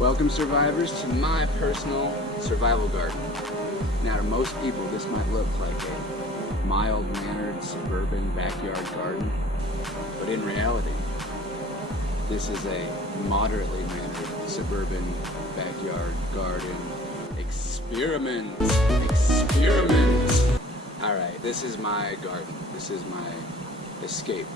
Welcome, survivors, to my personal survival garden. Now, to most people, this might look like a mild-mannered suburban backyard garden, but in reality, this is a moderately mannered suburban backyard garden experiment. Alright, this is my garden. This is my escape.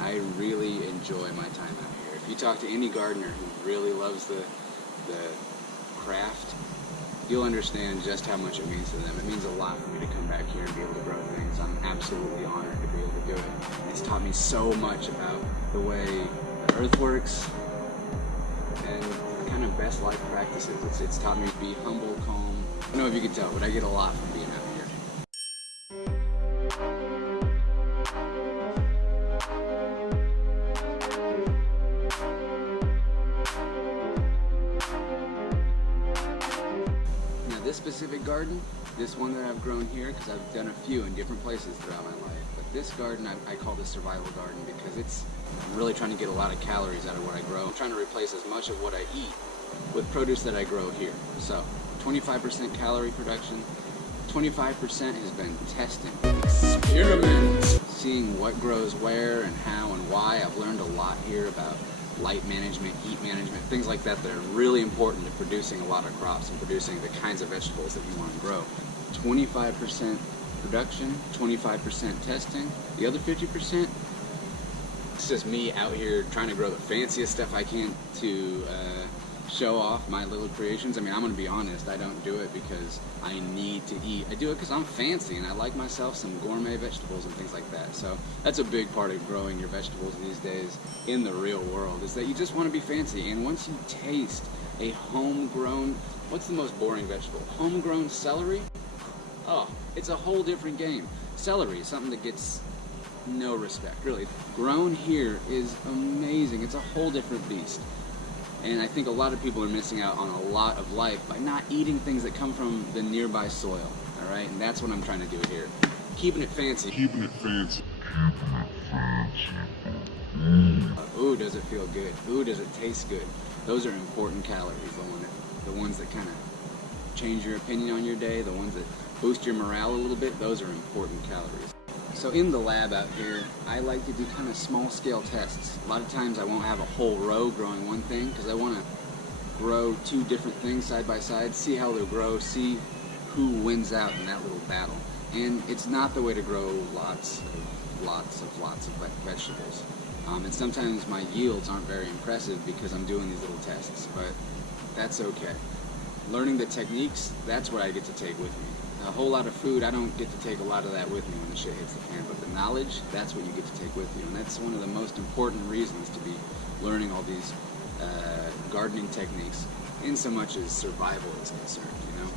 I really enjoy my time out here. If you talk to any gardener who really loves the craft, you'll understand just how much it means to them. It means a lot for me to come back here and be able to grow things. I'm absolutely honored to be able to do it. It's taught me so much about the way the earth works and the kind of best life practices. It's taught me to be humble, calm. I don't know if you can tell, but I get a lot from being out here. This specific garden, this one that I've grown here, because I've done a few in different places throughout my life, but this garden I call the survival garden because I'm really trying to get a lot of calories out of what I grow. I'm trying to replace as much of what I eat with produce that I grow here. So 25% calorie production, 25% has been testing, experiment, seeing what grows where and how and why. I've learned a lot here about light management, heat management, things like that are really important to producing a lot of crops and producing the kinds of vegetables that you want to grow. 25% production, 25% testing, the other 50%, it's just me out here trying to grow the fanciest stuff I can to show off my little creations. I mean, I'm going to be honest, I don't do it because I need to eat. I do it because I'm fancy and I like myself some gourmet vegetables and things like that. So that's a big part of growing your vegetables these days in the real world, is that you just want to be fancy. And once you taste a homegrown, what's the most boring vegetable? Homegrown celery? Oh, it's a whole different game. Celery is something that gets no respect, really. Grown here is amazing. It's a whole different beast. And I think a lot of people are missing out on a lot of life by not eating things that come from the nearby soil, all right? And that's what I'm trying to do here. Keeping it fancy. Ooh, does it feel good? Ooh, does it taste good? Those are important calories, the ones that kind of change your opinion on your day, the ones that boost your morale a little bit, those are important calories. So in the lab out here, I like to do kind of small-scale tests. A lot of times I won't have a whole row growing one thing because I want to grow two different things side by side, see how they'll grow, see who wins out in that little battle. And it's not the way to grow lots of vegetables. And sometimes my yields aren't very impressive because I'm doing these little tests, but that's okay. Learning the techniques, that's what I get to take with me. A whole lot of food, I don't get to take a lot of that with me when the shit hits the fan, but the knowledge, that's what you get to take with you. And that's one of the most important reasons to be learning all these gardening techniques, in so much as survival is concerned, you know?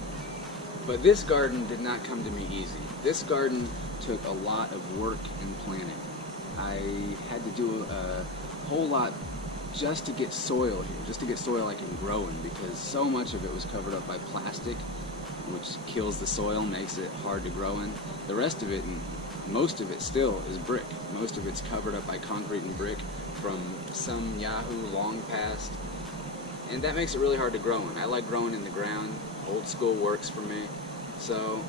But this garden did not come to me easy. This garden took a lot of work and planning. I had to do a whole lot just to get soil here, just to get soil I can grow in, because so much of it was covered up by plastic, which kills the soil, makes it hard to grow in. The rest of it, and most of it still, is brick. Most of it's covered up by concrete and brick from some Yahoo long past, and that makes it really hard to grow in. I like growing in the ground. Old school works for me. So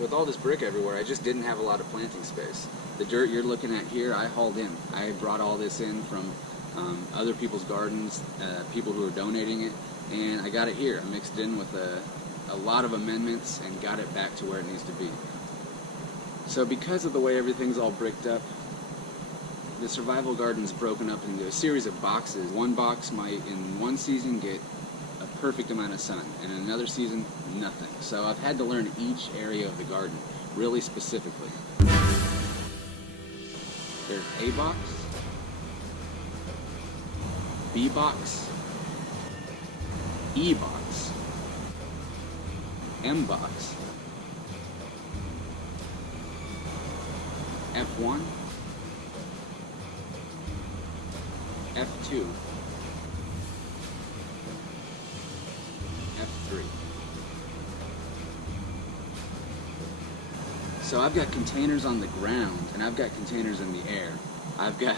with all this brick everywhere, I just didn't have a lot of planting space. The dirt you're looking at here, I hauled in. I brought all this in from other people's gardens, people who are donating it, and I got it here. I mixed it in with a lot of amendments and got it back to where it needs to be. So because of the way everything's all bricked up, the survival garden's broken up into a series of boxes. One box might, in one season, get a perfect amount of sun, and in another season, nothing. So I've had to learn each area of the garden really specifically. There's A box, B box, E box, M box, F1, F2, F3. So I've got containers on the ground, and I've got containers in the air. I've got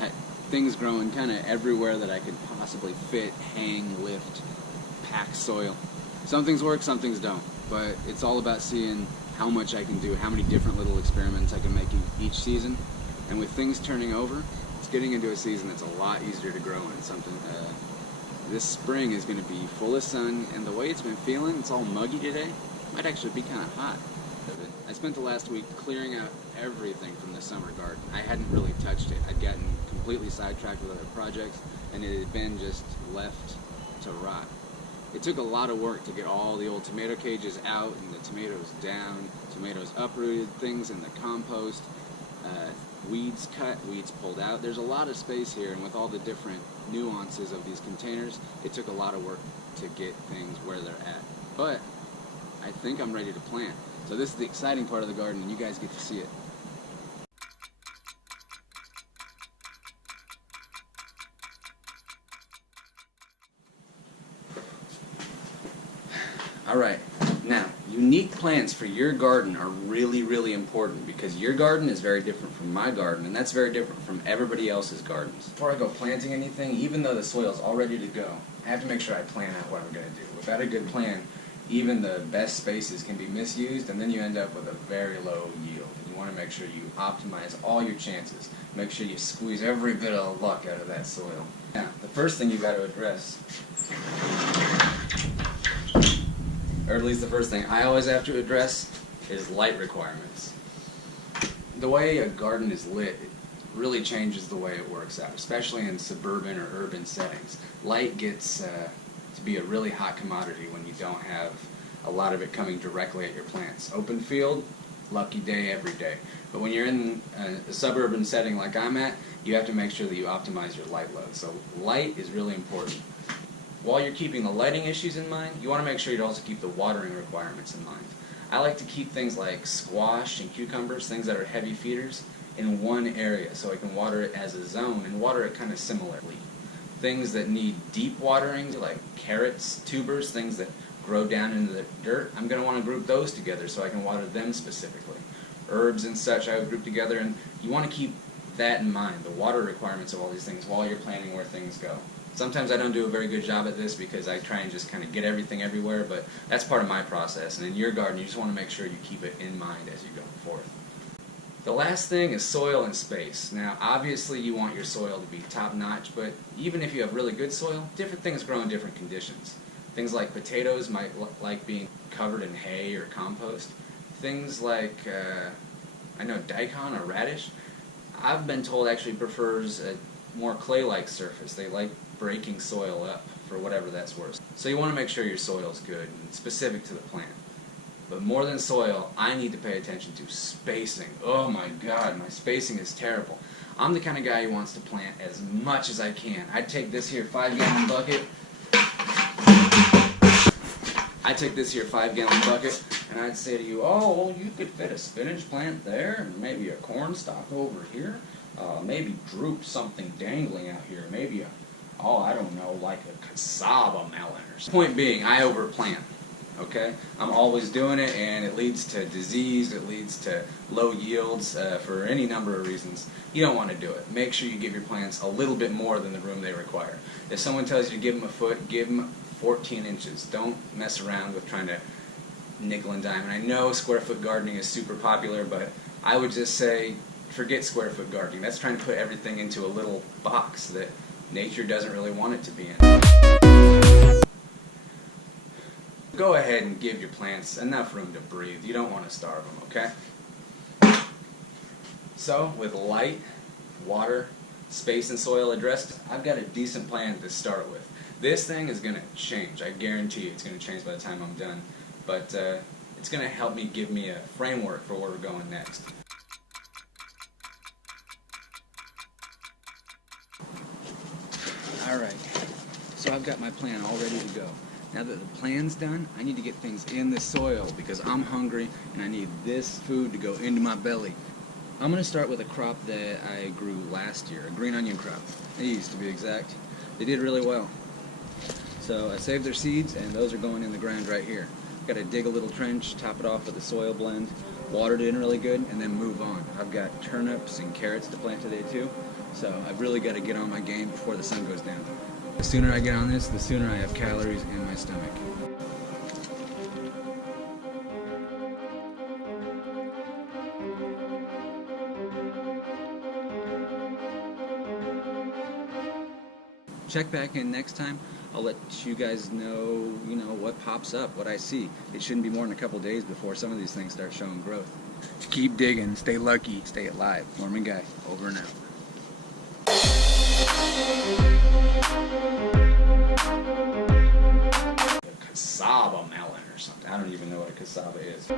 things growing kind of everywhere that I could possibly fit, hang, lift, packed soil. Some things work, some things don't, but it's all about seeing how much I can do, how many different little experiments I can make each season. And with things turning over, it's getting into a season that's a lot easier to grow in. Something this spring is going to be full of sun, and the way it's been feeling, it's all muggy today, might actually be kind of hot. I spent the last week clearing out everything from the summer garden. I hadn't really touched it. I'd gotten completely sidetracked with other projects, and it had been just left to rot. It took a lot of work to get all the old tomato cages out and the tomatoes down, tomatoes uprooted, things in the compost, weeds cut, weeds pulled out. There's a lot of space here, and with all the different nuances of these containers, it took a lot of work to get things where they're at. But I think I'm ready to plant. So this is the exciting part of the garden, and you guys get to see it. Alright, now, unique plants for your garden are really, really important because your garden is very different from my garden, and that's very different from everybody else's gardens. Before I go planting anything, even though the soil's all ready to go, I have to make sure I plan out what I'm going to do. Without a good plan, even the best spaces can be misused, and then you end up with a very low yield. And you want to make sure you optimize all your chances. Make sure you squeeze every bit of luck out of that soil. Now, the first thing you've got to address, or at least the first thing I always have to address, is light requirements. The way a garden is lit, it really changes the way it works out, especially in suburban or urban settings. Light gets to be a really hot commodity when you don't have a lot of it coming directly at your plants. Open field, lucky day every day. But when you're in a suburban setting like I'm at, you have to make sure that you optimize your light load. So light is really important. While you're keeping the lighting issues in mind, you want to make sure you also keep the watering requirements in mind. I like to keep things like squash and cucumbers, things that are heavy feeders, in one area so I can water it as a zone and water it kind of similarly. Things that need deep watering, like carrots, tubers, things that grow down into the dirt, I'm going to want to group those together so I can water them specifically. Herbs and such I would group together, and you want to keep that in mind, the water requirements of all these things while you're planning where things go. Sometimes I don't do a very good job at this because I try and just kind of get everything everywhere, but that's part of my process. And in your garden, you just want to make sure you keep it in mind as you go forth. The last thing is soil and space. Now, obviously you want your soil to be top-notch, but even if you have really good soil, different things grow in different conditions. Things like potatoes might like being covered in hay or compost. Things like, I know daikon or radish, I've been told actually prefers a more clay-like surface. They like breaking soil up for whatever that's worth. So you want to make sure your soil's good and specific to the plant. But more than soil, I need to pay attention to spacing. Oh my God, my spacing is terrible. I'm the kind of guy who wants to plant as much as I can. I'd take this here 5-gallon bucket. And I'd say to you, oh, well, you could fit a spinach plant there, and maybe a corn stalk over here. Maybe droop something dangling out here. Maybe I don't know, like a cassava melon or something. Point being, I overplant. Okay? I'm always doing it, and it leads to disease, it leads to low yields for any number of reasons. You don't want to do it. Make sure you give your plants a little bit more than the room they require. If someone tells you to give them a foot, give them 14 inches. Don't mess around with trying to nickel and dime. And I know square foot gardening is super popular, but I would just say forget square foot gardening. That's trying to put everything into a little box that nature doesn't really want it to be in. Go ahead and give your plants enough room to breathe. You don't want to starve them, okay? So, with light, water, space, and soil addressed, I've got a decent plan to start with. This thing is going to change. I guarantee you it's going to change by the time I'm done. But it's going to help me give me a framework for where we're going next. Alright, so I've got my plan all ready to go. Now that the plan's done, I need to get things in the soil because I'm hungry and I need this food to go into my belly. I'm going to start with a crop that I grew last year, a green onion crop. These, to be exact. They did really well. So I saved their seeds, and those are going in the ground right here. Got to dig a little trench, top it off with a soil blend, water it in really good, and then move on. I've got turnips and carrots to plant today too. So I've really got to get on my game before the sun goes down. The sooner I get on this, the sooner I have calories in my stomach. Check back in next time. I'll let you guys know, what pops up, what I see. It shouldn't be more than a couple days before some of these things start showing growth. Keep digging, stay lucky, stay alive. Norman Guy, over and out. A cassava melon or something. I don't even know what a cassava is.